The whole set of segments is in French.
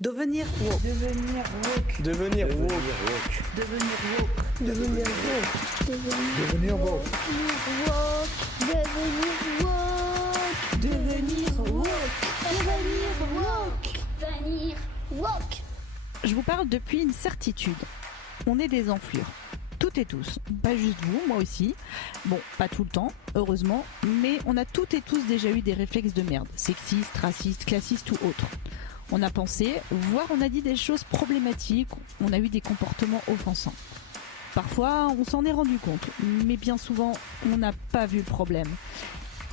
Devenir woke. Devenir woke. Devenir woke. Devenir woke. Devenir woke. Devenir woke. Devenir woke. Devenir woke. Je vous parle depuis une certitude. On est des enflures. Toutes et tous. Pas juste vous, moi aussi. Bon, pas tout le temps, heureusement. Mais on a toutes et tous déjà eu des réflexes de merde. Sexistes, racistes, classistes ou autres. On a pensé, voire on a dit des choses problématiques. On a eu des comportements offensants. Parfois, on s'en est rendu compte. Mais bien souvent, on n'a pas vu le problème.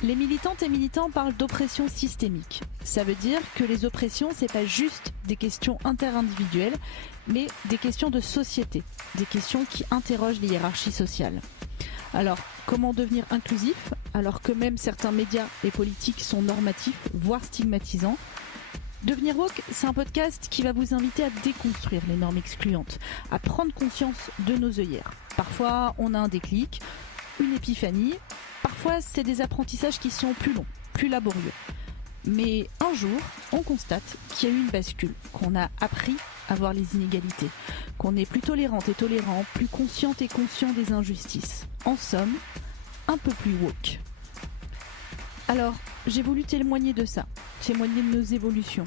Les militantes et militants parlent d'oppression systémique. Ça veut dire que les oppressions, c'est pas juste des questions interindividuelles, mais des questions de société, des questions qui interrogent les hiérarchies sociales. Alors, comment devenir inclusif, alors que même certains médias et politiques sont normatifs, voire stigmatisants? Devenir woke, c'est un podcast qui va vous inviter à déconstruire les normes excluantes, à prendre conscience de nos œillères. Parfois, on a un déclic, une épiphanie. Parfois, c'est des apprentissages qui sont plus longs, plus laborieux. Mais un jour, on constate qu'il y a eu une bascule, qu'on a appris à voir les inégalités, qu'on est plus tolérante et tolérant, plus consciente et conscient des injustices. En somme, un peu plus woke. Alors, j'ai voulu témoigner de ça, témoigner de nos évolutions.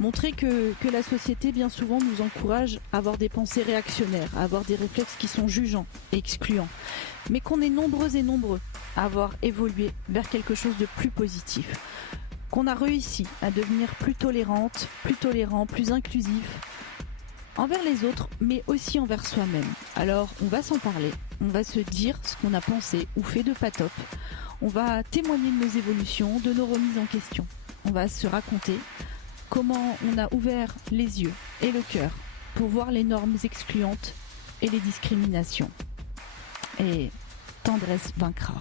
Montrer que la société, bien souvent, nous encourage à avoir des pensées réactionnaires, à avoir des réflexes qui sont jugeants et excluants. Mais qu'on est nombreux et nombreux à avoir évolué vers quelque chose de plus positif. Qu'on a réussi à devenir plus tolérante, plus tolérant, plus inclusif envers les autres, mais aussi envers soi-même. Alors, on va s'en parler, on va se dire ce qu'on a pensé ou fait de pas top. On va témoigner de nos évolutions, de nos remises en question. On va se raconter comment on a ouvert les yeux et le cœur pour voir les normes excluantes et les discriminations. Et tendresse vaincra.